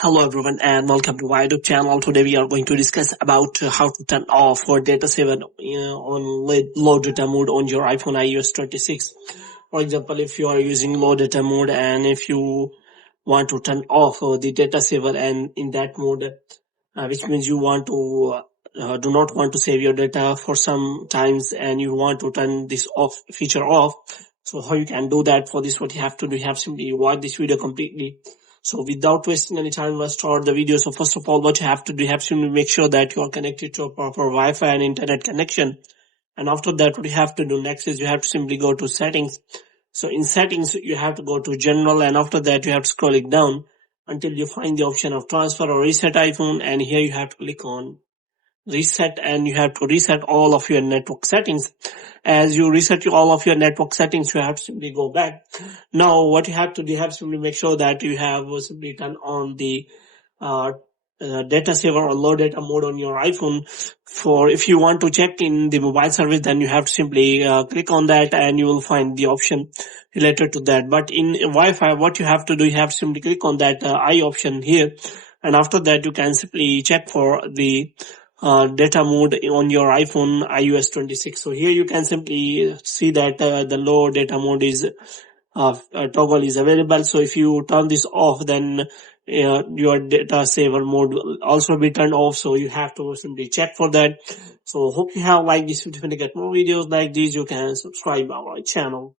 Hello everyone and welcome to my YouTube channel. Today we are going to discuss about how to turn off for data saver on low data mode on your iPhone iOS 26. For example, if you are using low data mode and if you want to turn off the data saver and in that mode, which means you want to do not want to save your data for some times and you want to turn this off feature off. So how you can do that? For this, what you have to do, you have simply watch this video completely. So without wasting any time, let's start the video. So first of all, what you have to do, you have to make sure that you are connected to a proper Wi-Fi and internet connection. And after that, what you have to do next is you have to simply go to settings. So in settings, you have to go to general, and after that, you have to scroll it down until you find the option of transfer or reset iPhone. And here you have to click on reset, and you have to reset all of your network settings. As you reset all of your network settings, you have to simply go back. Now what you have to do, you have to simply make sure that you have simply turned on the data saver or low data mode on your iPhone. For if you want to check in the mobile service, then you have to simply click on that and you will find the option related to that. But in Wi-Fi, what you have to do, you have to simply click on that I option here, and after that you can simply check for the data mode on your iPhone iOS 26. So here you can simply see that the low data mode is toggle is available. So if you turn this off, then your data saver mode will also be turned off. So you have to simply check for that. So hope you have liked this video. If you get more videos like these, you can subscribe our channel.